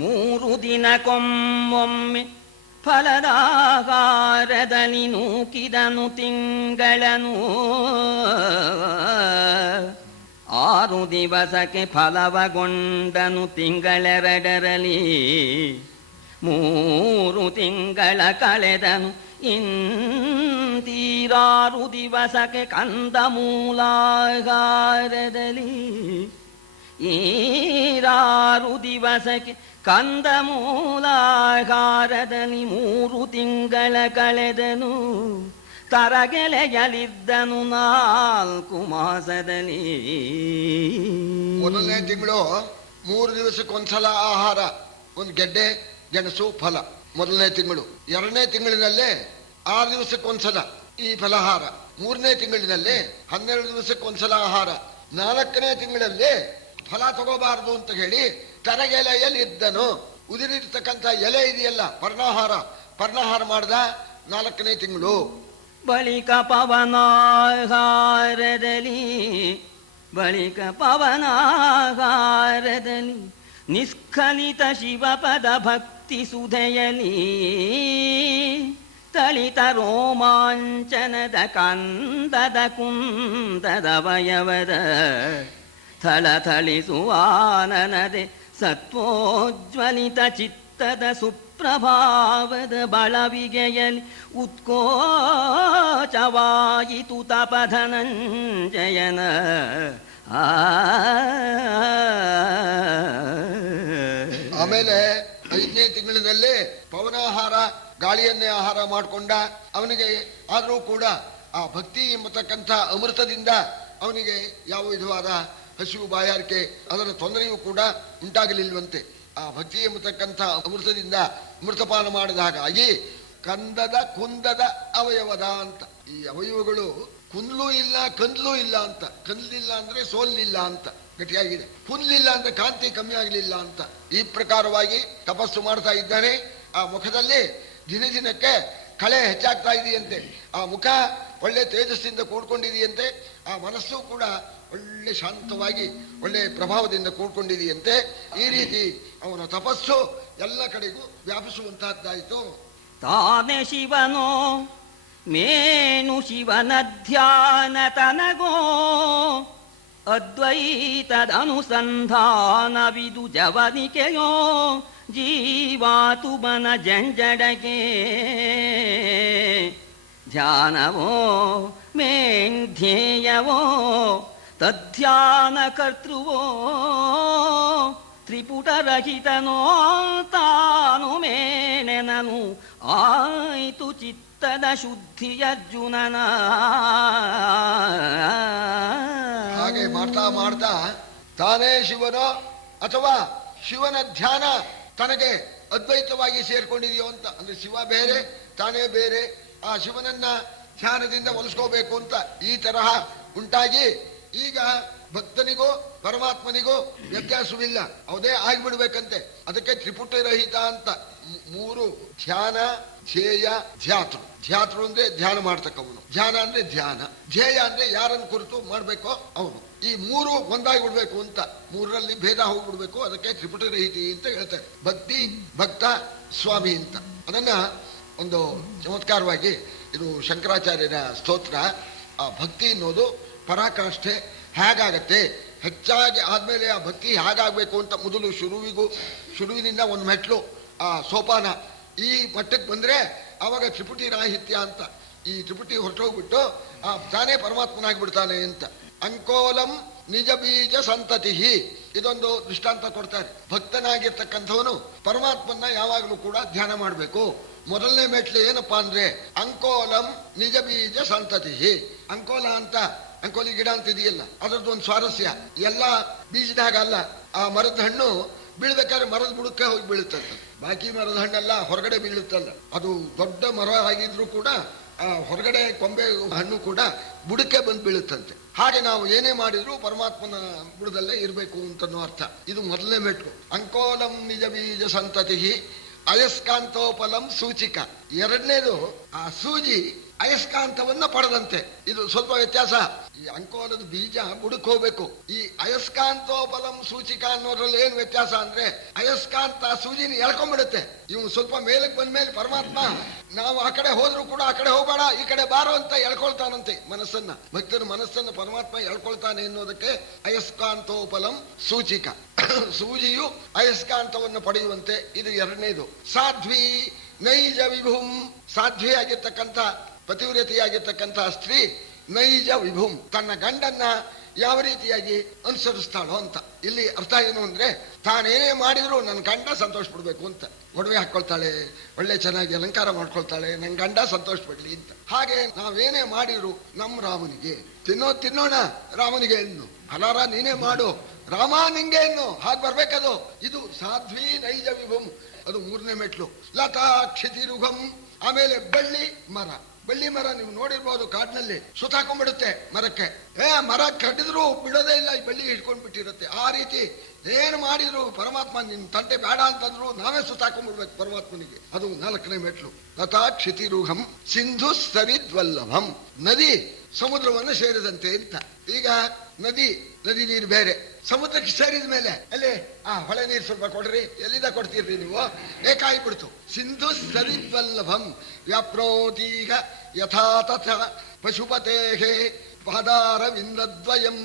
ಮೂರು ದಿನಕ್ಕೊಮ್ಮೊಮ್ಮೆ ಫಲದಾಗಾರದಲ್ಲಿ ನೂಕಿದನು ತಿಂಗಳನು. 6 ದಿವಸಕ್ಕೆ ಫಲವಗೊಂಡನು ತಿಂಗಳೆರಡರಲ್ಲಿ. 3 ತಿಂಗಳ ಕಳೆದನು ಇಂತೀರಾರು ದಿವಸಕ್ಕೆ ಕಂದ ಮೂಲಾಗಾರದಲ್ಲಿ. 6 ದಿವಸಕ್ಕೆ ಕಂದ ಮೂಲಾಗಾರದಲ್ಲಿ 3 ತಿಂಗಳ ಕಳೆದನು. ತರಗೆಲೆಯಲಿದ್ದನು 4 ಮಾಸದಲ್ಲಿ. ಮೊದಲನೇ ತಿಂಗಳು 3 ದಿವಸಕ್ಕೊಂದ್ಸಲ ಆಹಾರ, ಒಂದು ಗೆಡ್ಡೆ ಗೆಣಸು ಫಲ ಮೊದಲನೇ ತಿಂಗಳು. 2ನೇ ತಿಂಗಳಿನಲ್ಲೇ 6 ದಿವಸಕ್ಕೊಂದ್ಸಲ ಈ ಫಲಹಾರ. 3ನೇ ತಿಂಗಳಿನಲ್ಲಿ 12 ದಿವಸಕ್ಕೊಂದ್ಸಲ ಆಹಾರ. 4ನೇ ತಿಂಗಳಲ್ಲಿ ಫಲ ತಗೋಬಾರದು ಅಂತ ಹೇಳಿ ತರಗೆಲೆಯಲ್ಲಿ ಇದ್ದನು. ಉದಿರಿರ್ತಕ್ಕಂಥ ಎಲೆ ಇದೆಯಲ್ಲ ಪರ್ಣಾಹಾರ ಮಾಡ್ದ 4ನೇ ತಿಂಗಳು. ಬಳಿಕ ಪವನಾಗಾರದಲ್ಲಿ ನಿಸ್ಖಲಿತ ಶಿವಪದ ಭಕ್ತಿ ಸುಧೆಯಲಿ. ತಳಿತ ರೋಮಾಂಚನದ ಕಂದದ ಕುಂದದ ವಯವದ ಥಳಥಳಿಸುವಾನನದೆ ಸತ್ವೋಜ್ವಲಿತ ಚಿತ್ತದ ಸುಪ್ರಭಾವದ ಬಳವಿಗೆಯಲಿ ಉತ್ಕೋಚವಾಯಿತು ತಪಧನಂಜಯನ. ಆಮೇಲೆ 5ನೇ ತಿಂಗಳಿನಲ್ಲಿ ಪವನಾಹಾರ, ಗಾಳಿಯನ್ನೇ ಆಹಾರ ಮಾಡಿಕೊಂಡ. ಅವನಿಗೆ ಆದರೂ ಕೂಡ ಆ ಭಕ್ತಿ ಎಂಬತಕ್ಕಂಥ ಅಮೃತದಿಂದ ಅವನಿಗೆ ಯಾವ ವಿಧವಾದ ಹಸಿವು ಬಾಯಾರಿಕೆ ಅದರ ತೊಂದರೆಯೂ ಕೂಡ ಉಂಟಾಗಲಿಲ್ವಂತೆ. ಆ ಭಕ್ತಿ ಎಂಬತಕ್ಕಂಥ ಅಮೃತದಿಂದ ಅಮೃತಪಾನ ಮಾಡಿದ ಹಾಗಾಗಿ ಕಂದದ ಕುಂದದ ಅವಯವದ ಅಂತ. ಈ ಅವಯವಗಳು ಕುಂದ್ಲೂ ಇಲ್ಲ ಕಂದ್ಲೂ ಇಲ್ಲ ಅಂತ. ಕಂದ್ಲಿಲ್ಲ ಅಂದ್ರೆ ಸೋಲ್ಲಿಲ್ಲ ಅಂತ ಗಟ್ಟಿಯಾಗಿದೆ, ಕುಂದ್ಲಿಲ್ಲ ಅಂದ್ರೆ ಕಾಂತಿ ಕಮ್ಮಿ ಆಗಲಿಲ್ಲ ಅಂತ. ಈ ಪ್ರಕಾರವಾಗಿ ತಪಸ್ಸು ಮಾಡ್ತಾ ಇದ್ದಾನೆ. ಆ ಮುಖದಲ್ಲಿ ದಿನ ದಿನಕ್ಕೆ ಕಳೆ ಹೆಚ್ಚಾಗ್ತಾ ಇದೆಯಂತೆ. ಆ ಮುಖ ಒಳ್ಳೆ ತೇಜಸ್ಸಿಂದ ಕೂಡ್ಕೊಂಡಿದೆಯಂತೆ. ಆ ಮನಸ್ಸು ಕೂಡ ಒಳ್ಳೆ ಶಾಂತವಾಗಿ ಒಳ್ಳೆ ಪ್ರಭಾವದಿಂದ ಕೂಡ್ಕೊಂಡಿದೆಯಂತೆ. ಈ ರೀತಿ ಅವನ ತಪಸ್ಸು ಎಲ್ಲ ಕಡೆಗೂ ವ್ಯಾಪಿಸುವಂತಹದ್ದಾಯಿತು. ತಾನೆ ಶಿವನೋ ಮೇನು ಶಿವನ ಧ್ಯಾನ ತನಗೋ ಅದ್ವೈತದನುಸಂಧಾನವಿದು ಜವನಿಕೆಯೋ ಜೀವಾತು ಮನ ಜಂಜಡಗೆ. ಧ್ಯಾನವೋ ಮೇಂಧ್ಯೇಯವೋ ತದ್ಧ್ಯಾನ ಕರ್ತೃವೋ ತ್ರಿಪುಟರಹಿತನೋ ತಾನು ಮೇನೆನನು ಆಯಿತು ಚಿತ್ತದ ಶುದ್ಧಿ ಅರ್ಜುನನ. ಹಾಗೆ ಮಾಡ್ತಾ ಮಾಡ್ತಾ ತಾನೇ ಶಿವನೋ ಅಥವಾ ಶಿವನ ಧ್ಯಾನ ತನಗೆ ಅದ್ವೈತವಾಗಿ ಸೇರ್ಕೊಂಡಿದೆಯೋ ಅಂತ. ಅಂದ್ರೆ ಶಿವ ಬೇರೆ ತಾನೇ ಬೇರೆ. ಆ ಶಿವನನ್ನ ಧ್ಯಾನದಿಂದ ಒಲಿಸ್ಕೋಬೇಕು ಅಂತ ಈ ತರಹ ಉಂಟಾಗಿ ಈಗ ಭಕ್ತನಿಗೂ ಪರಮಾತ್ಮನಿಗೂ ವ್ಯತ್ಯಾಸವಿಲ್ಲ, ಅದೇ ಆಗಿಬಿಡ್ಬೇಕಂತೆ. ಅದಕ್ಕೆ ತ್ರಿಪುಟರಹಿತ ಅಂತ 3 ಧ್ಯಾನ, ಧ್ಯೇಯ, ಧ್ಯಾತೃ. ಧ್ಯಾತೃ ಅಂದ್ರೆ ಧ್ಯಾನ ಮಾಡ್ತಕ್ಕವನು, ಧ್ಯಾನ ಅಂದ್ರೆ ಧ್ಯಾನ, ಧ್ಯೇಯ ಅಂದ್ರೆ ಯಾರನ್ನು ಕುರಿತು ಮಾಡ್ಬೇಕೋ ಅವನು. ಈ 3 ಒಂದಾಗಿ ಬಿಡ್ಬೇಕು ಅಂತ, 3ರಲ್ಲಿ ಭೇದ ಹೋಗ್ಬಿಡ್ಬೇಕು. ಅದಕ್ಕೆ ತ್ರಿಪುಟರಹಿತಿ ಅಂತ ಹೇಳ್ತಾರೆ. ಭಕ್ತಿ, ಭಕ್ತ, ಸ್ವಾಮಿ ಅಂತ. ಅದನ್ನ ಒಂದು ಚಮತ್ಕಾರವಾಗಿ ಇದು ಶಂಕರಾಚಾರ್ಯರ ಸ್ತೋತ್ರ. ಆ ಭಕ್ತಿ ಅನ್ನೋದು ಪರಾಕಾಷ್ಠೆ ಹೇಗಾಗತ್ತೆ, ಹೆಚ್ಚಾಗಿ ಆದ್ಮೇಲೆ ಆ ಭಕ್ತಿ ಹೇಗಾಗಬೇಕು ಅಂತ ಮೊದಲು ಶುರುವಿನಿಂದ ಒಂದು ಮೆಟ್ಲು, ಆ ಸೋಪಾನ. ಈ ಮಟ್ಟಕ್ಕೆ ಬಂದ್ರೆ ಆವಾಗ ತ್ರಿಪುಟಿ ರಾಹಿತ್ಯ ಅಂತ. ಈ ತ್ರಿಪುಟಿ ಹೊರಟೋಗ್ಬಿಟ್ಟು ಆ ತಾನೇ ಪರಮಾತ್ಮನಾಗ್ಬಿಡ್ತಾನೆ ಅಂತ. ಅಂಕೋಲಂ ನಿಜ ಬೀಜ ಸಂತತಿ, ಇದೊಂದು ದೃಷ್ಟಾಂತ ಕೊಡ್ತಾರೆ. ಭಕ್ತನಾಗಿರ್ತಕ್ಕಂಥವನು ಪರಮಾತ್ಮನ ಯಾವಾಗಲೂ ಕೂಡ ಧ್ಯಾನ ಮಾಡಬೇಕು. ಮೊದಲನೇ ಮೆಟ್ಲು ಏನಪ್ಪಾ ಅಂದ್ರೆ ಅಂಕೋಲಂ ನಿಜ ಬೀಜ ಸಂತತಿ. ಅಂಕೋಲ ಅಂತ, ಅಂಕೋಲಿ ಗಿಡ ಅಂತ ಇದೆಯಲ್ಲ, ಅದರದ್ದೊಂದು ಸ್ವಾರಸ್ಯ. ಎಲ್ಲ ಬೀಜದಾಗ ಅಲ್ಲ, ಆ ಮರದ ಹಣ್ಣು ಬೀಳ್ಬೇಕಾದ್ರೆ ಮರದ ಬುಡಕ್ಕೆ ಹೋಗಿ ಬೀಳುತ್ತಂತ. ಬಾಕಿ ಮರದ ಹಣ್ಣೆಲ್ಲ ಹೊರಗಡೆ ಬೀಳುತ್ತಲ್ಲ. ಅದು ದೊಡ್ಡ ಮರ ಆಗಿದ್ರು ಕೂಡ ಆ ಹೊರಗಡೆ ಕೊಂಬೆ ಹಣ್ಣು ಕೂಡ ಬುಡಕ್ಕೆ ಬಂದು ಬೀಳುತ್ತಂತೆ. ಹಾಗೆ ನಾವು ಏನೇ ಮಾಡಿದ್ರು ಪರಮಾತ್ಮನ ಬುಡದಲ್ಲೇ ಇರಬೇಕು ಅಂತನೋ ಅರ್ಥ. ಇದು ಮೊದಲನೇ ಮೆಟ್ಟು. ಅಂಕೋಲಂ ನಿಜ ಬೀಜ ಸಂತತಿ ಅಯಸ್ಕಾಂತೋಪಲಂ ಸೂಚಿಕ. ಎರಡನೇದು ಆ ಸೂಜಿ ಅಯಸ್ಕಾಂತವನ್ನ ಪಡೆದಂತೆ. ಇದು ಸ್ವಲ್ಪ ವ್ಯತ್ಯಾಸ. ಈ ಅಂಕೋಲದ ಬೀಜ ಬುಡಕ್ ಹೋಗ್ಬೇಕು. ಈ ಅಯಸ್ಕಾಂತೋಪಲಂ ಸೂಚಿಕ ಅನ್ನೋದ್ರಲ್ಲಿ ಏನ್ ವ್ಯತ್ಯಾಸ ಅಂದ್ರೆ, ಅಯಸ್ಕಾಂತ ಸೂಜಿನ ಎಳ್ಕೊಂಡ್ಬಿಡುತ್ತೆ. ಇವ್ನು ಸ್ವಲ್ಪ ಮೇಲಕ್ಕೆ ಬಂದ್ಮೇಲೆ ಪರಮಾತ್ಮ ನಾವು ಆ ಕಡೆ ಹೋದ್ರು ಕೂಡ ಆ ಕಡೆ ಹೋಗಬೇಡ, ಈ ಕಡೆ ಬಾರೋ ಅಂತ ಎಳ್ಕೊಳ್ತಾನಂತೆ ಮನಸ್ಸನ್ನ. ಭಕ್ತರ ಮನಸ್ಸನ್ನು ಪರಮಾತ್ಮ ಎಳ್ಕೊಳ್ತಾನೆ ಎನ್ನುವುದಕ್ಕೆ ಅಯಸ್ಕಾಂತೋಪಲಂ ಸೂಚಿಕ. ಸೂಜಿಯು ಅಯಸ್ಕಾಂತವನ್ನು ಪಡೆಯುವಂತೆ. ಇದು ಎರಡನೇದು. ಸಾಧ್ವಿ ನೈಜ ವಿಭುಂ, ಸಾಧ್ವಿ ಆಗಿರ್ತಕ್ಕಂಥ ಪತಿವ್ರತಿಯಾಗಿರ್ತಕ್ಕಂಥ ಸ್ತ್ರೀ ನೈಜ ವಿಭುಂ, ತನ್ನ ಗಂಡನ್ನ ಯಾವ ರೀತಿಯಾಗಿ ಅನುಸರಿಸ್ತಾಳೋ ಅಂತ. ಇಲ್ಲಿ ಅರ್ಥ ಏನು ಅಂದ್ರೆ, ತಾನೇನೇ ಮಾಡಿದ್ರು ನನ್ನ ಗಂಡ ಸಂತೋಷ ಪಡ್ಬೇಕು ಅಂತ. ಒಡವೆ ಹಾಕೊಳ್ತಾಳೆ, ಒಳ್ಳೆ ಚೆನ್ನಾಗಿ ಅಲಂಕಾರ ಮಾಡ್ಕೊಳ್ತಾಳೆ, ನನ್ನ ಗಂಡ ಸಂತೋಷ ಪಡ್ಲಿ ಅಂತ. ಹಾಗೆ ನಾವೇನೇ ಮಾಡಿದ್ರು ನಮ್ಮ ರಾಮನಿಗೆ ತಿನ್ನೋಣ, ರಾಮನಿಗೆ ಎನ್ನು ಹಲಾರ ನೀನೇ ಮಾಡು, ರಾಮ ನಿಂಗೆ ಎನ್ನು, ಹಾಗೆ ಬರ್ಬೇಕದು. ಇದು ಸಾಧ್ವಿ ನೈಜ ವಿಭುಂ, ಅದು ಮೂರನೇ ಮೆಟ್ಲು. ಲತಾ ಕ್ಷಿತಿರುಘಂ, ಆಮೇಲೆ ಬಳ್ಳಿ ಮರ ನೀವು ನೋಡಿರ್ಬೋದು, ಕಾಡಿನಲ್ಲಿ ಸುತ್ತಾಕೊಂಡ್ಬಿಡುತ್ತೆ ಮರಕ್ಕೆ. ಮರ ಕಡಿದ್ರು ಬಿಡೋದೇ ಇಲ್ಲ, ಈ ಬಳ್ಳಿ ಹಿಡ್ಕೊಂಡ್ ಬಿಟ್ಟಿರುತ್ತೆ. ಆ ರೀತಿ ಏನು ಮಾಡಿದ್ರು ಪರಮಾತ್ಮ ನಿನ್ ತಂಟೆ ಬೇಡ ಅಂತಂದ್ರು ನಾವೇ ಸುತ್ತಾಕೊಂಡ್ಬಿಡ್ಬೇಕು ಪರಮಾತ್ಮನಿಗೆ. ಅದು ನಾಲ್ಕನೇ ಮೆಟ್ಲು. ಲತಾ ಕ್ಷಿತಿರುಘಂ ಸಿಂಧು ಸರಿದ್ವಲ್ಲಭಂ, ನದಿ ಸಮುದ್ರವನ್ನು ಸೇರಿದಂತೆ ಅಂತ. ಈಗ ನದಿ ನೀರು ಬೇರೆ, ಸಮುದ್ರಕ್ಕೆ ಸೇರಿದ ಮೇಲೆ ಅಲ್ಲಿ ಹೊಳೆ ನೀರು ಸ್ವಲ್ಪ ಕೊಡ್ರಿ, ಎಲ್ಲಿಂದ ಕೊಡ್ತೀರ್ರಿ ನೀವು, ಏಕಾಗ್ಬಿಡ್ತು. ಸಿಂಧು ಸರಿದ್ವಲ್ಲಭಂ ವ್ಯಾಪ್ನೋತೀಗ ಯಥಾ ತಥಾ ಪಶುಪತೇಹೇ ಪಾದಾರವಿಂದದ್ವಯಂ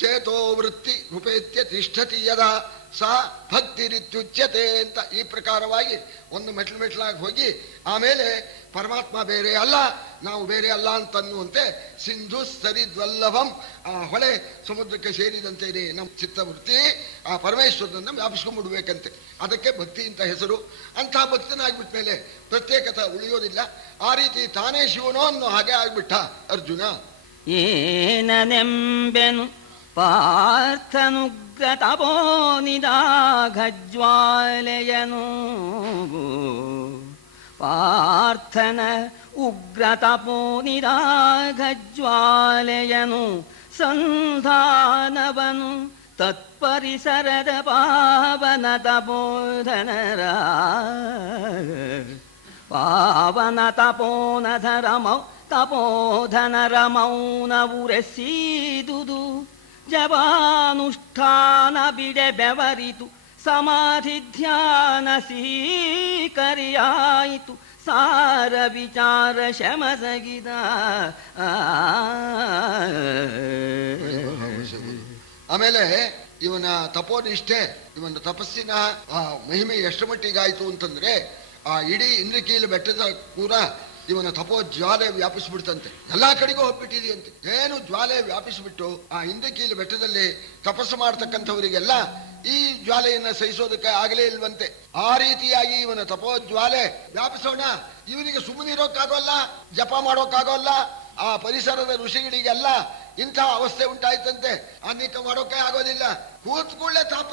ಚೇತೋ ವೃತ್ತಿ ರೂಪೇತ್ಯ ತಿಷ್ಠತಿ ಯದಾ ಸಾ ಭಕ್ತಿರಿತ್ಯುಚ್ಯತೆ ಅಂತ. ಈ ಪ್ರಕಾರವಾಗಿ ಒಂದು ಮೆಟ್ಲಾಗಿ ಹೋಗಿ ಆಮೇಲೆ ಪರಮಾತ್ಮ ಬೇರೆ ಅಲ್ಲ, ನಾವು ಬೇರೆ ಅಲ್ಲ ಅಂತನ್ನುವಂತೆ ಸಿಂಧು ಸರಿದ್ವಲ್ಲಭಂ, ಆ ಹೊಳೆ ಸಮುದ್ರಕ್ಕೆ ಸೇರಿದಂತೆ ನಮ್ಮ ಚಿತ್ತವೃತ್ತಿ ಆ ಪರಮೇಶ್ವರನನ್ನು ವ್ಯಾಪಿಸ್ಕೊಂಡ್ಬಿಡ್ಬೇಕಂತೆ. ಅದಕ್ಕೆ ಭಕ್ತಿ ಅಂತ ಹೆಸರು. ಅಂಥ ಭಕ್ತನಾಗ್ಬಿಟ್ಟ ಮೇಲೆ ಪ್ರತ್ಯೇಕತೆ ಉಳಿಯೋದಿಲ್ಲ. ಆ ರೀತಿ ತಾನೇ ಶಿವನೋ ಅನ್ನೋ ಹಾಗೆ ಆಗ್ಬಿಟ್ಟ ಅರ್ಜುನ. ಏನನೆಂಬೆನು ಪಾರ್ಥನುಗ್ರತಪೋನಿದಾಘಜ್ವಾಲೆಯನು, ಪಾರ್ಥನ ಉಗ್ರತಪೋನಿದಾಘಜ್ವಾಲೆಯನು ಸಂಧಾನವನು ತತ್ಪರಿಸರದ ಪಾವನ ತಪೋಧನರ ತಪೋಧನರ ಮೌನವುರೆಸೀದುದು ಜಪಾನುಷ್ಠಾನ ಬಿಡೆ ಬೆವರಿತು ಸಮಾಧಿ ಧ್ಯಾನ ಸೀಕರಿಯಾಯಿತು ಸಾರ ವಿಚಾರ ಶಮಸಗಿದ. ಆಮೇಲೆ ಇವನ ತಪೋನಿಷ್ಠೆ, ಇವನ ತಪಸ್ಸಿನ ಮಹಿಮೆ ಎಷ್ಟು ಮಟ್ಟಿಗಾಯ್ತು ಅಂತಂದ್ರೆ, ಆ ಇಡೀ ಇಂದ್ರಕೀಲ ಬೆಟ್ಟದ ಕೂಡ ಇವನ ತಪೋ ಜ್ವಾಲೆ ವ್ಯಾಪಿಸ್ಬಿಡ್ತಂತೆ. ಎಲ್ಲಾ ಕಡೆಗೂ ಹೋಗ್ಬಿಟ್ಟಿದೆಯಂತೆ. ಏನು ಜ್ವಾಲೆ ವ್ಯಾಪಿಸ್ಬಿಟ್ಟು ಆ ಇಂದ್ರಕೀಲ ಬೆಟ್ಟದಲ್ಲಿ ತಪಸ್ಸು ಮಾಡ್ತಕ್ಕಂಥವರಿಗೆಲ್ಲ ಈ ಜ್ವಾಲೆಯನ್ನ ಸಹಿಸೋದಕ್ಕೆ ಆಗಲೇ ಇಲ್ವಂತೆ. ಆ ರೀತಿಯಾಗಿ ಇವನ ತಪೋ ಜ್ವಾಲೆ ವ್ಯಾಪಿಸೋಣ. ಇವನಿಗೆ ಸುಮ್ಮನಿರೋಕ್ಕಾಗೋಲ್ಲ, ಜಪ ಮಾಡೋಕ್ಕಾಗೋಲ್ಲ. ಆ ಪರಿಸರದ ಋಷಿಗಳಿಗೆಲ್ಲ ಇಂಥ ಅವಸ್ಥೆ ಉಂಟಾಯ್ತಂತೆ. ಅನೇಕ ಮಾಡೋಕೆ ಆಗೋದಿಲ್ಲ. ಕೂತ್ಕೊಳ್ಳೆ ತಾಪ.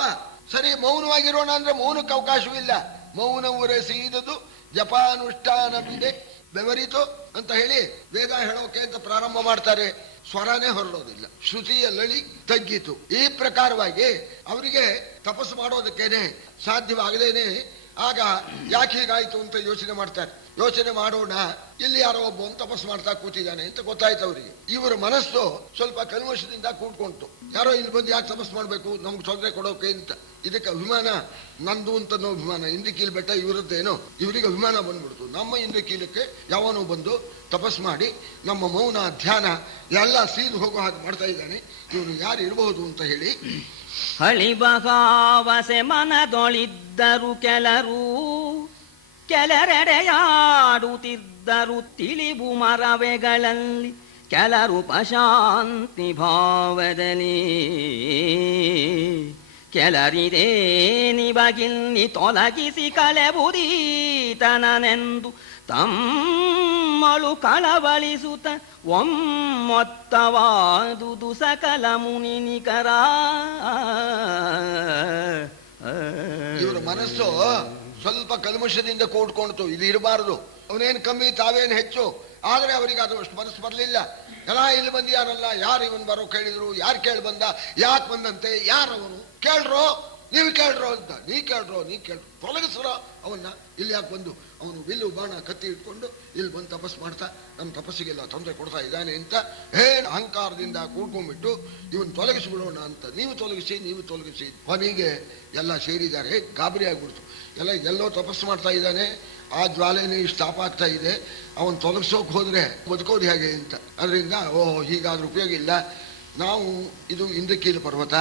ಸರಿ ಮೌನವಾಗಿರೋಣ ಅಂದ್ರೆ ಮೌನಕ್ಕೆ ಅವಕಾಶವಿಲ್ಲ. ಮೌನ ಉರೆಸೀದುದು ಜಪಾನುಷ್ಠಾನ ಬಿಡೆ ಬೆವರಿತು ಅಂತ ಹೇಳಿ ವೇದ ಹೇಳೋಕೆ ಅಂತ ಪ್ರಾರಂಭ ಮಾಡ್ತಾರೆ. ಸ್ವರನೇ ಹೊರಡೋದಿಲ್ಲ, ಶ್ರುತಿಯ ಲಳಿ ತಗ್ಗಿತು. ಈ ಪ್ರಕಾರವಾಗಿ ಅವರಿಗೆ ತಪಸ್ಸು ಮಾಡೋದಕ್ಕೇನೆ ಸಾಧ್ಯವಾಗದೇನೆ ಆಗ ಯಾಕೆ ಹೀಗಾಯ್ತು ಅಂತ ಯೋಚನೆ ಮಾಡ್ತಾರೆ. ಯೋಚನೆ ಮಾಡೋಣ, ಇಲ್ಲಿ ಯಾರೋ ಒಬ್ಬ ತಪಸ್ಸು ಮಾಡ್ತಾ ಕೂತಿದ್ದಾನೆ ಅಂತ ಗೊತ್ತಾಯ್ತು ಅವರಿಗೆ. ಇವರ ಮನಸ್ಸು ಸ್ವಲ್ಪ ಕಲ್ಮಶದಿಂದ ಕೂಡ್ಕೊಂತು. ಯಾರೋ ಇಲ್ಲಿ ಬಂದು ಯಾಕೆ ತಪಸ್ಸು ಮಾಡ್ಬೇಕು, ನಮ್ಗೆ ತೊಂದರೆ ಕೊಡೋಕೆ ಅಂತ. ಇದಕ್ಕೆ ಅಭಿಮಾನ ನಂದು ಅಂತನೋ ಅಭಿಮಾನ. ಇಂದ್ರಕೀಲ ಬೆಟ್ಟ ಇವರದ್ದೇನೋ, ಇವರಿಗೆ ಅಭಿಮಾನ ಬಂದ್ಬಿಡ್ತು. ನಮ್ಮ ಇಂದ್ರಕೀಲಕ್ಕೆ ಯಾವನೋ ಬಂದು ತಪಸ್ಸು ಮಾಡಿ ನಮ್ಮ ಮೌನ ಧ್ಯಾನ ಎಲ್ಲ ಸೀದು ಹೋಗೋ ಹಾಗೆ ಮಾಡ್ತಾ ಇದ್ದಾನೆ, ಇವನು ಯಾರು ಇರಬಹುದು ಅಂತ ಹೇಳಿ ಹಳಿಬಗಾವಸೆ ಮನದೊಳಿದ್ದರು ಕೆಲರೆಡೆಯಾಡುತ್ತಿದ್ದರು ತಿಳಿಬು ಮರವೆಗಳಲ್ಲಿ ಕೆಲರು ಪ್ರಶಾಂತಿ ಭಾವದಲ್ಲಿ ಕೆಲರಿದೇನಿ ಬಗಿಲ್ಲಿ ತೊಲಗಿಸಿ ಕಳೆಬುದೀತನನೆಂದು ತಮ್ಮಳು ಕಳವಳಿಸುತ್ತ ಒಮ್ಮೊತ್ತವಾದುದು ಸಕಲ ಮುನಿನಿಕರ. ಇವರ ಮನಸ್ಸು ಸ್ವಲ್ಪ ಕಲ್ಮಶದಿಂದ ಕೂಡ್ಕೊಳ್ತು. ಇದು ಇರಬಾರದು. ಅವನೇನು ಕಮ್ಮಿ, ತಾವೇನು ಹೆಚ್ಚು. ಆದ್ರೆ ಅವರಿಗೆ ಅದು ಅಷ್ಟು ಮನಸ್ಸು ಬರಲಿಲ್ಲ. ಎಲ್ಲ ಇಲ್ಲಿ ಬಂದಿಯಾರಲ್ಲ, ಯಾರು ಇವನ್ ಬರೋ ಕೇಳಿದ್ರು, ಯಾರು ಕೇಳಿ ಬಂದ, ಯಾಕೆ ಬಂದಂತೆ, ಯಾರವನು ಕೇಳ್ರು, ನೀವು ಕೇಳ್ರೋ ಅಂತ. ನೀ ಕೇಳ್ರೋ ತೊಲಗಿಸ್ರೋ ಅವನ್ನ. ಇಲ್ಲಿ ಯಾಕೆ ಬಂದು ಅವನು ವಿಲ್ಲು ಬಾಣ ಕತ್ತಿ ಇಟ್ಕೊಂಡು ಇಲ್ಲಿ ಬಂದು ತಪಸ್ ಮಾಡ್ತಾ ನಮ್ಮ ತಪಸ್ಸಿಗೆಲ್ಲ ತೊಂದರೆ ಕೊಡ್ತಾ ಇದ್ದಾನೆ ಅಂತ ಏನು ಅಹಂಕಾರದಿಂದ ಕೂಡ್ಕೊಂಡ್ಬಿಟ್ಟು ಇವನ್ ತೊಲಗಿಸ್ಬಿಡೋಣ ಅಂತ. ನೀವು ತೊಲಗಿಸಿ ಕೊನೆಗೆ ಎಲ್ಲ ಸೇರಿದ್ದಾರೆ. ಗಾಬರಿ ಆಗ್ಬಿಡ್ತು. ಎಲ್ಲೋ ತಪಸ್ಸು ಮಾಡ್ತಾ ಇದ್ದಾನೆ, ಆ ಜ್ವಾಲೆನೇ ಇಷ್ಟು ತಾಪ ಆಗ್ತಾ ಇದೆ, ಅವನು ತೊಲಗಿಸೋಕೆ ಹೋದ್ರೆ ಬದುಕೋದು ಹೇಗೆ ಅಂತ. ಅದರಿಂದ ಹೀಗಾದ್ರೂ ಉಪಯೋಗ ಇಲ್ಲ. ನಾವು ಇದು ಇಂದ್ರಕೀಲ ಪರ್ವತ,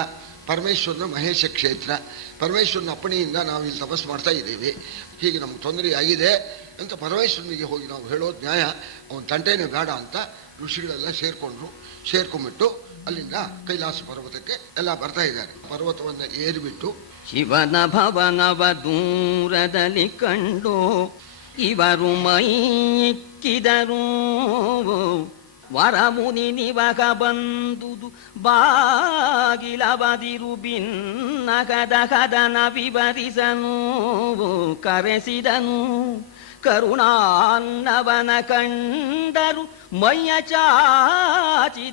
ಪರಮೇಶ್ವರನ ಮಹೇಶ ಕ್ಷೇತ್ರ, ಪರಮೇಶ್ವರನ ಅಪ್ಪಣೆಯಿಂದ ನಾವು ಇಲ್ಲಿ ತಪಸ್ಸು ಮಾಡ್ತಾ ಇದ್ದೇವೆ, ಹೀಗೆ ನಮ್ಗೆ ತೊಂದರೆ ಆಗಿದೆ ಅಂತ ಪರಮೇಶ್ವರನಿಗೆ ಹೋಗಿ ನಾವು ಹೇಳೋದು ನ್ಯಾಯ. ಅವನ ತಂಟೆನೇ ಬೇಡ ಅಂತ ಋಷಿಗಳೆಲ್ಲ ಸೇರ್ಕೊಂಡ್ಬಿಟ್ಟು ಅಲ್ಲಿಂದ ಕೈಲಾಸ ಪರ್ವತಕ್ಕೆ ಎಲ್ಲ ಬರ್ತಾ ಇದ್ದಾರೆ. ಪರ್ವತವನ್ನು ಏರಿಬಿಟ್ಟು ಶಿವನ ಭವನವ ದೂರದಲ್ಲಿ ಕಂಡು ಇವರು ಮೈಕ್ಕಿದರು. ವರಮುನಿ ನಿವಕ ಬಂದುದು ಬಾಗಿಲ ಬದಿರು ಭಿನ್ನಕದ ಕದನ ವಿವರಿಸನು ಕರೆಸಿದನು. ಕರುಣಾನ್ನವನ ಕಂಡರು ಮೈಯ ಚಾಚಿದರವನಿಯಲಿ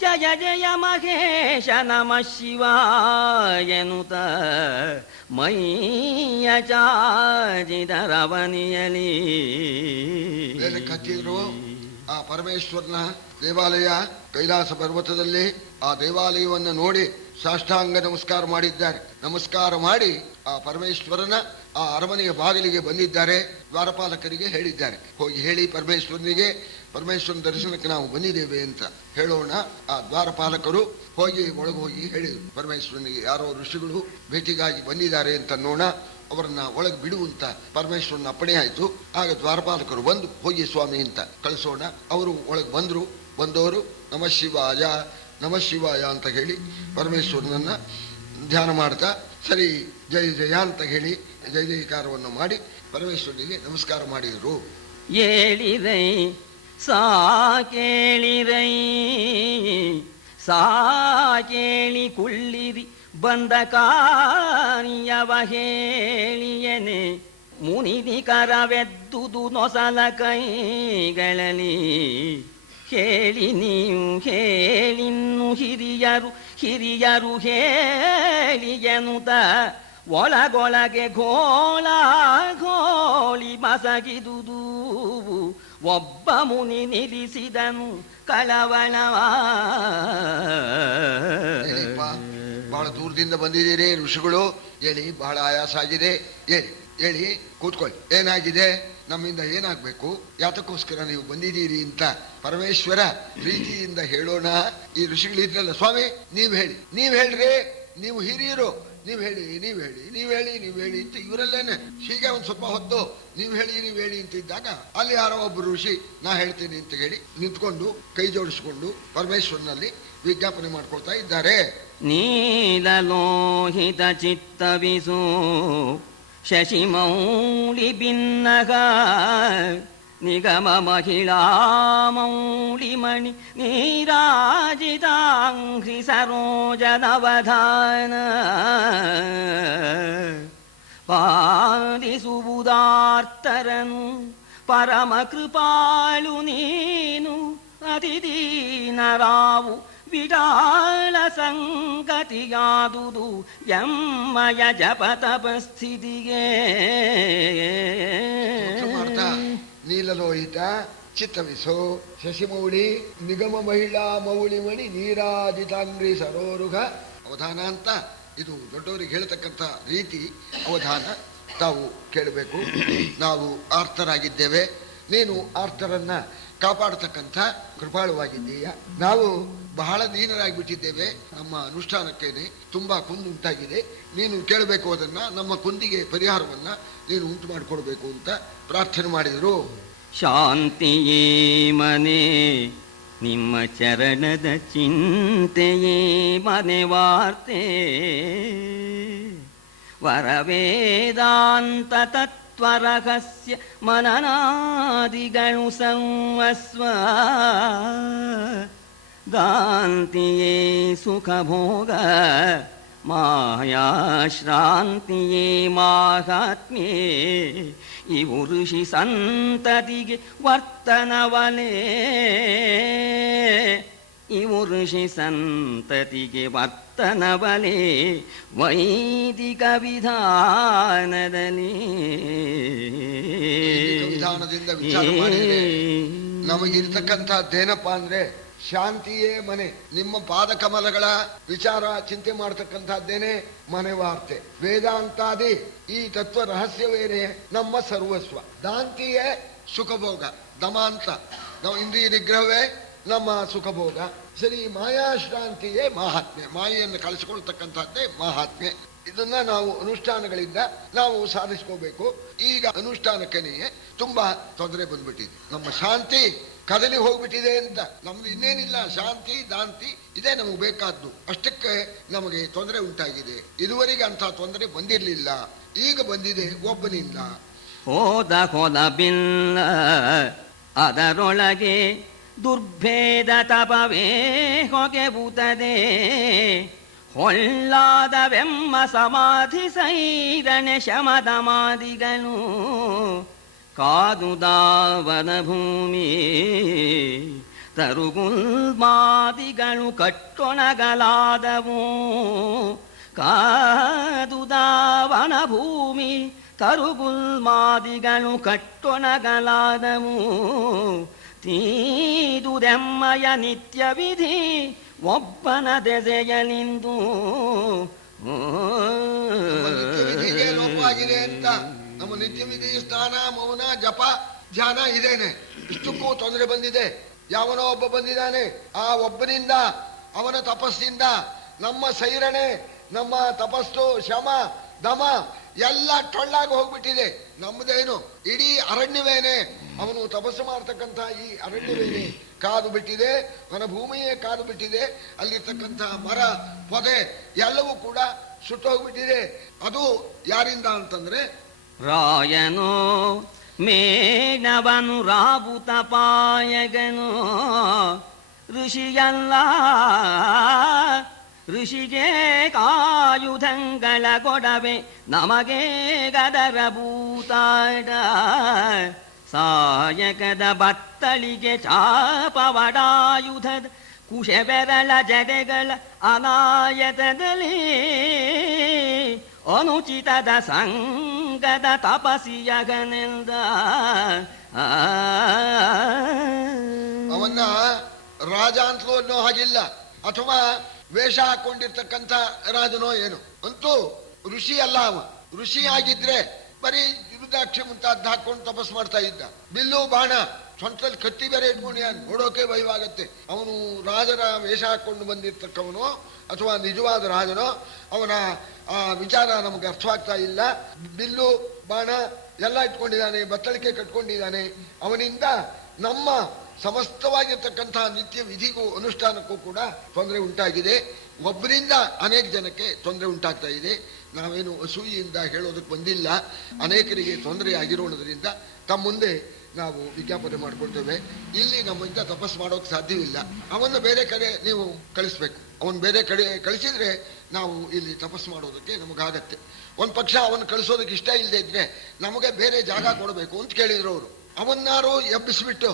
ಜಯ ಜಯ ಮಹೇಶ ನಮ ಶಿವಾಯನುತ ಮೈಯ ಚಾಚಿದರವನಿಯಲಿ ಕತ್ತಿದ್ರು. ಆ ಪರಮೇಶ್ವರನ ದೇವಾಲಯ ಕೈಲಾಸ ಪರ್ವತದಲ್ಲಿ. ಆ ದೇವಾಲಯವನ್ನು ನೋಡಿ ಸಾಷ್ಟಾಂಗ ನಮಸ್ಕಾರ ಮಾಡಿದ್ದಾರೆ. ನಮಸ್ಕಾರ ಮಾಡಿ ಆ ಪರಮೇಶ್ವರನ ಆ ಅರಮನೆಯ ಬಾಗಿಲಿಗೆ ಬಂದಿದ್ದಾರೆ. ದ್ವಾರಪಾಲಕರಿಗೆ ಹೇಳಿದ್ದಾರೆ, ಹೋಗಿ ಹೇಳಿ ಪರಮೇಶ್ವರನ ದರ್ಶನಕ್ಕೆ ನಾವು ಬಂದಿದ್ದೇವೆ ಅಂತ ಹೇಳೋಣ. ಆ ದ್ವಾರಪಾಲಕರು ಒಳಗೋಗಿ ಹೇಳಿದರು ಪರಮೇಶ್ವರನಿಗೆ ಯಾರೋ ಋಷಿಗಳು ಭೇಟಿಗಾಗಿ ಬಂದಿದ್ದಾರೆ ಅಂತ ನೋಡ, ಅವರನ್ನ ಒಳಗೆ ಬಿಡುವಂತ ಪರಮೇಶ್ವರನ ಅಪ್ಪಣೆ ಆಯ್ತು. ಆಗ ದ್ವಾರಪಾಲಕರು ಬಂದು ಹೋಗಿ ಸ್ವಾಮಿ ಅಂತ ಕಳಿಸೋಣ. ಅವರು ಒಳಗೆ ಬಂದವರು ನಮ ಶಿವಾಯ ಅಂತ ಹೇಳಿ ಪರಮೇಶ್ವರನನ್ನ ಧ್ಯಾನ ಮಾಡ್ತಾ ಸರಿ ಜಯ ಜಯ ಅಂತ ಹೇಳಿ ಜಯ ಜಯಕಾರವನ್ನು ಮಾಡಿ ಪರಮೇಶ್ವರನಿಗೆ ನಮಸ್ಕಾರ ಮಾಡಿದರು. ಏಳಿರೈ ಸಾಕೇಳಿ ಕುಳ್ಳಿರಿ ಬಂದ ಕಾರ್ಯವ ಹೇಳಿಯನೆ ಮುನಿದಿ ಕರವೆದ್ದುದು ನೊಸಲ ಕೈಗಳಲ್ಲಿ. ಹೇಳಿ ನೀವು ಹೇಳಿನ್ನು ಹಿರಿಯರು ಹೇಳಿಯನುತ ಒಳಗೊಳಗೆ ಘೋಳಿ ಮಸಗಿದುದು. ಒಬ್ಬ ಮುನಿ ನಿಲ್ಲಿಸಿದನು ಕಳವಳವ. ಬಹಳ ದೂರದಿಂದ ಬಂದಿದ್ದೀರಿ ಋಷಿಗಳು, ಹೇಳಿ ಬಹಳ ಆಯಾಸ ಆಗಿದೆ, ಹೇಳಿ ಕೂತ್ಕೊಳ್ಳಿ. ಏನಾಗಿದೆ, ನಮ್ಮಿಂದ ಏನಾಗ್ಬೇಕು, ಯಾತಕ್ಕೋಸ್ಕರ ನೀವು ಬಂದಿದ್ದೀರಿ ಅಂತ ಪರಮೇಶ್ವರ ಪ್ರೀತಿಯಿಂದ ಹೇಳೋಣ. ಈ ಋಷಿಗಳಿದ್ರಲ್ಲ, ಸ್ವಾಮಿ ನೀವ್ ಹೇಳ್ರಿ, ನೀವು ಹಿರಿಯರು, ನೀವ್ ಹೇಳಿ ಅಂತ ಇವರಲ್ಲೇನೆ ಹೀಗೆ ಒಂದ್ ಸ್ವಲ್ಪ ಹೊತ್ತು ನೀವ್ ಹೇಳಿ ಅಂತ ಇದ್ದಾಗ ಅಲ್ಲಿ ಯಾರೋ ಒಬ್ಬರು ಋಷಿ ನಾ ಹೇಳ್ತೀನಿ ಅಂತ ಹೇಳಿ ನಿಂತ್ಕೊಂಡು ಕೈ ಜೋಡಿಸ್ಕೊಂಡು ಪರಮೇಶ್ವರನಲ್ಲಿ ವಿಜ್ಞಾಪನೆ ಮಾಡ್ಕೊಳ್ತಾ ಇದ್ದಾರೆ. ನೀಲಲೋಹಿತ ಚಿತ್ತವಿಸು ಶಶಿಮೌಳಿ ಭಿನ್ನಗ ನಿಗಮ ಮಹಿಳಾ ಮೌಳಿಮಣಿ ನೀರಾಜಿತಾಂಘ್ರಿ ಸರೋಜನವಧಾನ ಪಾಲಿಸುವುದಾರ್ತರನು ಪರಮ ಕೃಪಾಳು ನೀನು ಅತಿದೀನರಾವು ವಿಟಾಳ ಸಂಗತಿಯಾದುದು ಎಮ್ಮಯ ಜಪ ತಪಸ್ಥಿತಿಗೆ. ನೀಲಲೋಹಿತ ಚಿತ್ತವಿಸೋ ಶಶಿಮೌಳಿ ನಿಗಮ ಮಹಿಳಾ ಮೌಳಿಮಣಿ ನೀರಾಜಿತಾಂಗ್ರಿ ಸರೋರುಘ. ಅವಧಾನ ಅಂತ ಇದು ದೊಡ್ಡವರಿಗೆ ಹೇಳ್ತಕ್ಕಂಥ ರೀತಿ ಅವಧಾನ ತಾವು ಕೇಳಬೇಕು. ನಾವು ಆರ್ತರಾಗಿದ್ದೇವೆ, ನೀನು ಆರ್ತರನ್ನ ಕಾಪಾಡತಕ್ಕಂಥ ಕೃಪಾಳುವಾಗಿದ್ದೀಯ. ನಾವು ಬಹಳ ದೀನರಾಗಿಬಿಟ್ಟಿದ್ದೇವೆ, ನಮ್ಮ ಅನುಷ್ಠಾನಕ್ಕೇನೆ ತುಂಬಾ ಕುಂದುಂಟಾಗಿದೆ. ನೀನು ಕೇಳಬೇಕು, ಅದನ್ನ ನಮ್ಮ ಕುಂದಿಗೆ ಪರಿಹಾರವನ್ನ ನೀನು ಉಂಟು ಮಾಡಿಕೊಡ್ಬೇಕು ಅಂತ ಪ್ರಾರ್ಥನೆ ಮಾಡಿದರು. ಶಾಂತಿಯೇ ಮನೆ ನಿಮ್ಮ ಚರಣದ ಚಿಂತೆಯೇ ಮನೆ ವಾರ್ತೆ ವರವೇದಾಂತ ತತ್ವರಹಸ್ಯ ಮನನಾದಿಗಳು ಸಂವಸ್ವ ಗಾಂತಿಯೇ ಸುಖ ಭೋಗ ಮಾಯಾಶ್ರಾಂತಿಯೇ ಮಾಹಾತ್ಮ್ಯೇ ಇವು ಋಷಿ ಸಂತತಿಗೆ ವರ್ತನವನೇ ಇವು ಋಷಿ ಸಂತತಿಗೆ ವರ್ತನ ಬಲೆ ವೈದಿಕ ವಿಧಾನದಲ್ಲಿ. ವಿಧಾನದಿಂದ ವಿಚಾರ ಮಾಡಿದ್ರೆ ನಮಗಿರ್ತಕ್ಕಂಥದ್ದೇನಪ್ಪ ಅಂದ್ರೆ ಶಾಂತಿಯೇ ಮನೆ. ನಿಮ್ಮ ಪಾದಕಮಲಗಳ ವಿಚಾರ ಚಿಂತೆ ಮಾಡತಕ್ಕಂಥದ್ದೇನೆ ಮನೆ ವಾರ್ತೆ. ವೇದಾಂತಾದಿ ಈ ತತ್ವ ರಹಸ್ಯವೇನೆ ನಮ್ಮ ಸರ್ವಸ್ವ. ದಾಂತಿಯೇ ಸುಖಭೋಗ, ದಮಾಂತ ನಾವು ಇಂದ್ರಿಯ ನಿಗ್ರಹವೇ ನಮ್ಮ ಸುಖಭೋಗ. ಸರಿ, ಮಾಯಾಶ್ರಾಂತಿಯೇ ಮಹಾತ್ಮೆ, ಮಾಯೆಯನ್ನು ಕಳಿಸಿಕೊಳ್ತಕ್ಕಂಥದ್ದೇ ಮಹಾತ್ಮೆ. ಇದನ್ನ ನಾವು ಅನುಷ್ಠಾನಗಳಿಂದ ನಾವು ಸಾಧಿಸ್ಕೋಬೇಕು. ಈಗ ಅನುಷ್ಠಾನಕ್ಕೇನೆಯೇ ತುಂಬಾ ತೊಂದರೆ ಬಂದ್ಬಿಟ್ಟಿದೆ. ನಮ್ಮ ಶಾಂತಿ ಕದಲಿ ಹೋಗ್ಬಿಟ್ಟಿದೆ ಅಂತ. ನಮ್ದು ಇನ್ನೇನಿಲ್ಲ, ಶಾಂತಿ ದಾಂತಿ ಇದೇ ನಮಗೆ ಬೇಕಾದ್ದು. ಅಷ್ಟಕ್ಕೆ ನಮಗೆ ತೊಂದರೆ ಉಂಟಾಗಿದೆ. ಇದುವರೆಗೆ ಅಂತ ತೊಂದರೆ ಬಂದಿರಲಿಲ್ಲ, ಈಗ ಬಂದಿದೆ ಒಬ್ಬನಿಂದ. ಹೋದ ಹೊಲಬಿಲ್ಲ ಅದರೊಳಗೆ ದುರ್ಭೇದ ತಪವೇ ಹೊಗೆಬುತ್ತದೆ. ಹೊಳ್ಳಾದವೆಮ್ಮ ಸಮಾಧಿ ಸೈರಣೆ ಶಮದ ಮಾದಿಗಳು ಕಾದುದಾವನ ಭೂಮಿ ತರುಗುಲ್ಮಾದಿಗಳು ಕಟ್ಟೊಣಗಲಾದವು. ಕಾದುದಾವನ ಭೂಮಿ ತರುಗುಲ್ಮಾದಿಗಳು ಕಟ್ಟೊಣಗಲಾದವು. ತೀದುದೆಮ್ಮಯ ನಿತ್ಯ ವಿಧಿ ಒಬ್ಬನ ದೆಸೆಯಲಿಂದು. ಲೋಪವಾಗಿದೆ ಅಂತ ನಮ್ಮ ನಿತ್ಯ ವಿಧಿ ಸ್ನಾನ ಮೌನ ಜಪ ಧ್ಯಾನ ಇದೇನೆ. ಇಷ್ಟಕ್ಕೂ ತೊಂದರೆ ಬಂದಿದೆ. ಯಾವನೋ ಒಬ್ಬ ಬಂದಿದ್ದಾನೆ, ಆ ಒಬ್ಬನಿಂದ ಅವನ ತಪಸ್ಸಿಂದ ನಮ್ಮ ಸೈರಣೆ, ನಮ್ಮ ತಪಸ್ಸು ಶಮ ದಮ ಎಲ್ಲ ಟೊಳ್ಳಾಗಿ ಹೋಗ್ಬಿಟ್ಟಿದೆ. ನಮ್ಮದೇನು ಇಡೀ ಅರಣ್ಯವೇನೆ, ಅವನು ತಪಸ್ಸು ಮಾಡ್ತಕ್ಕಂಥ ಈ ಅರಣ್ಯವೇನೆ ಕಾದು ಬಿಟ್ಟಿದೆ. ವನಭೂಮಿಯೇ ಕಾದು ಬಿಟ್ಟಿದೆ. ಅಲ್ಲಿರ್ತಕ್ಕಂಥ ಮರ ಪೊದೆ ಎಲ್ಲವೂ ಕೂಡ ಸುಟ್ಟೋಗ್ಬಿಟ್ಟಿದೆ. ಅದು ಯಾರಿಂದ ಅಂತಂದ್ರೆ ರಾಯನು ಮೇಣವನು ರಾಬುತ ಪಾಯಗನು. ಋಷಿಯಲ್ಲ ಋಷಿಗೆ ಕಾಯುಧಂಗಳ ಗೊಡವೆ ನಮಗೆ ಗದರ ಭೂತಾಡ. ಸಾಯಕದ ಬತ್ತಳಿಗೆ ಚಾಪವಡಾಯುಧದ ಕುಶಬೆರಳ ಜಡೆಗಳ ಅನಾಯತದಲ್ಲಿ ಅನುಚಿತದ ಸಂಗದ ತಪಸಿಯಗನೆಂದ. ಅವನ್ನ ರಾಜ ಅಂತಲೂ ಅನ್ನೋ ಹಾಗಿಲ್ಲ, ಅಥವಾ ವೇಷ ಹಾಕೊಂಡಿರ್ತಕ್ಕಂಥ ರಾಜನೋ ಏನು. ಅಂತೂ ಋಷಿ ಅಲ್ಲ ಅವ. ಋಷಿ ಆಗಿದ್ರೆ ಬರೀ ರುದ್ರಾಕ್ಷಿ ಮುಂತಾದ ಹಾಕೊಂಡು ತಪಸ್ ಮಾಡ್ತಾ ಇದ್ದ. ಬಿಲ್ಲು ಬಾಣ ಸ್ವಂತದಲ್ಲಿ ಕತ್ತಿ ಬೇರೆ ಇಟ್ಕೊಂಡು ನೋಡೋಕೆ ಭಯವಾಗತ್ತೆ. ಅವನು ರಾಜರ ವೇಷ ಹಾಕೊಂಡು ಬಂದಿರ್ತಕ್ಕವನು ಅಥವಾ ನಿಜವಾದ ರಾಜನೋ ಅವನ ಆ ವಿಚಾರ ನಮಗೆ ಅರ್ಥವಾಗ್ತಾ ಇಲ್ಲ. ಬಿಲ್ಲು ಬಾಣ ಎಲ್ಲ ಇಟ್ಕೊಂಡಿದ್ದಾನೆ, ಬತ್ತಳಿಕೆ ಕಟ್ಕೊಂಡಿದ್ದಾನೆ. ಅವನಿಂದ ನಮ್ಮ ಸಮಸ್ತವಾಗಿರ್ತಕ್ಕಂಥ ನಿತ್ಯ ವಿಧಿಗೂ ಅನುಷ್ಠಾನಕ್ಕೂ ಕೂಡ ತೊಂದರೆ ಉಂಟಾಗಿದೆ. ಒಬ್ಬರಿಂದ ಅನೇಕ ಜನಕ್ಕೆ ತೊಂದರೆ ಉಂಟಾಗ್ತಾ ಇದೆ. ನಾವೇನು ಅಸೂಯೆಯಿಂದ ಹೇಳೋದಕ್ಕೆ ಬಂದಿಲ್ಲ. ಅನೇಕರಿಗೆ ತೊಂದರೆ ಆಗಿರೋದ್ರಿಂದ ತಮ್ಮ ಮುಂದೆ ನಾವು ವಿಜ್ಞಾಪನೆ ಮಾಡ್ಕೊಳ್ತೇವೆ. ಇಲ್ಲಿ ನಮ್ಮಿಂದ ತಪಸ್ ಮಾಡೋಕೆ ಸಾಧ್ಯವಿಲ್ಲ. ಅವನ್ನ ಬೇರೆ ಕಡೆ ನೀವು ಕಳಿಸ್ಬೇಕು. ಅವನ್ ಬೇರೆ ಕಡೆ ಕಳಿಸಿದ್ರೆ ನಾವು ಇಲ್ಲಿ ತಪಸ್ ಮಾಡೋದಕ್ಕೆ ನಮಗಾಗತ್ತೆ. ಒಂದ್ ಪಕ್ಷ ಅವನು ಕಳಿಸೋದಕ್ಕೆ ಇಷ್ಟ ಇಲ್ಲದೆ ಇದ್ರೆ ನಮಗೆ ಬೇರೆ ಜಾಗ ಕೊಡಬೇಕು ಅಂತ ಕೇಳಿದ್ರು ಅವರು. ಅವನ್ನಾರು ಎಬ್ಬಿಸ್ಬಿಟ್ಟು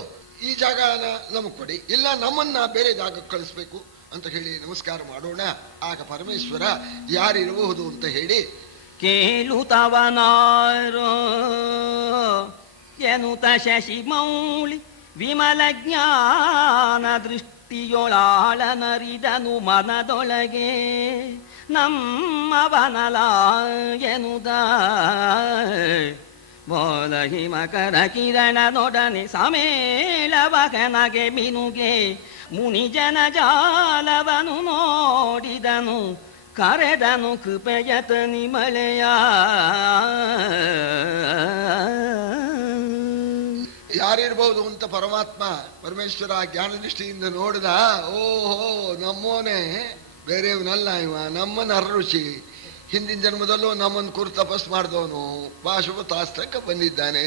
ಈ ಜಾಗನ ನಮಗ್ ಕೊಡಿ, ಇಲ್ಲ ನಮ್ಮನ್ನ ಬೇರೆ ಜಾಗಕ್ಕೆ ಕಳಿಸ್ಬೇಕು ಅಂತ ಹೇಳಿ ನಮಸ್ಕಾರ ಮಾಡೋಣ. ಆಗ ಪರಮೇಶ್ವರ ಯಾರಿರಬಹುದು ಅಂತ ಹೇಳಿ ಕೇಳುತ್ತವನಾರೋ ಎನುತ ಶಶಿ ಮೌಳಿ ವಿಮಲ ಜ್ಞಾನ ದೃಷ್ಟಿಯೊಳಾಳನರಿದನು ಮನದೊಳಗೆ ನಮ್ಮವನಲ ಎನುದ. ಬೋಲ ಹಿಮಕರ ಕಿರಣನೊಡನೆ ಸಮೇಳವಕನಗೆ ಮಿನುಗೆ ಮುನಿ ಜನ ಜಾಲವನು ನೋಡಿದನು ಕರೆದನು ಕೃಪೆಯತ ನಿಮಳೆಯ. ಯಾರಿರ್ಬಹುದು ಅಂತ ಪರಮಾತ್ಮ ಪರಮೇಶ್ವರ ಜ್ಞಾನ ದೃಷ್ಟಿಯಿಂದ ನೋಡಿದ. ಓಹೋ, ನಮ್ಮೋನೆ, ಬೇರೆಯವನಲ್ಲ ಇವ, ನಮ್ಮನ ಋಷಿ. ಹಿಂದಿನ ಜನ್ಮದಲ್ಲೂ ನಮ್ಮನ್ನು ಕುರು ತಪಸ್ ಮಾಡಿದವನು, ಭಾಷುವ ತಾಸ್ತಕ್ಕ ಬಂದಿದ್ದಾನೆ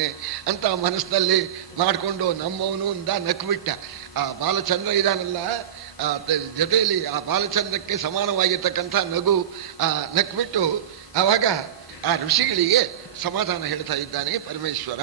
ಅಂತ ಮನಸ್ಸಿನಲ್ಲಿ ಮಾಡಿಕೊಂಡು ನಮ್ಮವನು ಅಂದ ನಕ್ಬಿಟ್ಟ. ಆ ಬಾಲಚಂದ್ರ ಇದಾನಲ್ಲ ಜೊತೆಯಲ್ಲಿ ಆ ಬಾಲಚಂದ್ರಕ್ಕೆ ಸಮಾನವಾಗಿರ್ತಕ್ಕಂಥ ನಗು ನಕ್ಬಿಟ್ಟು ಆವಾಗ ಆ ಋಷಿಗಳಿಗೆ ಸಮಾಧಾನ ಹೇಳ್ತಾ ಇದ್ದಾನೆ ಪರಮೇಶ್ವರ.